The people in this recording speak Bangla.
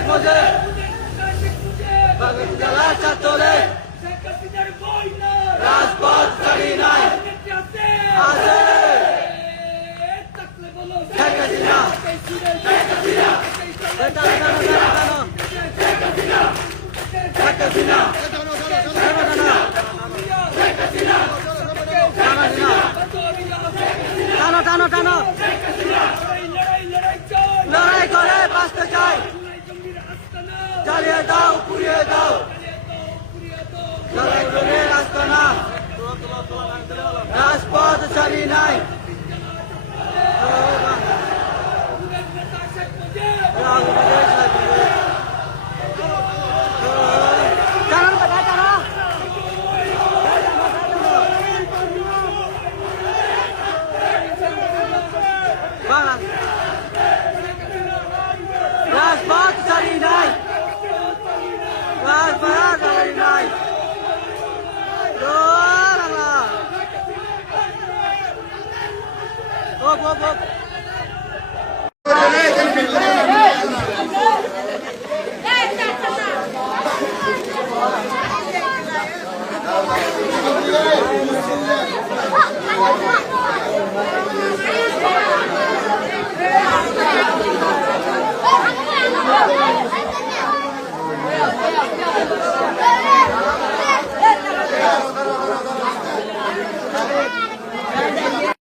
শেখ মুজিব বাংলা চাতরে রাজপথ ছাড়ি নাই আছে শেখ হাসিনা শেখ হাসিনা শেখ হাসিনা টানো টানো টানো লড়াই করে বাঁচতে চাই চালিয়ে দাও পুড়িয়ে দাও লড়াই করে আসতো না রাজপথ ছাড়ি নাই রাজপথ ছাড়ি নাই রাজপথ ছাড়ি নাই op op op Oh,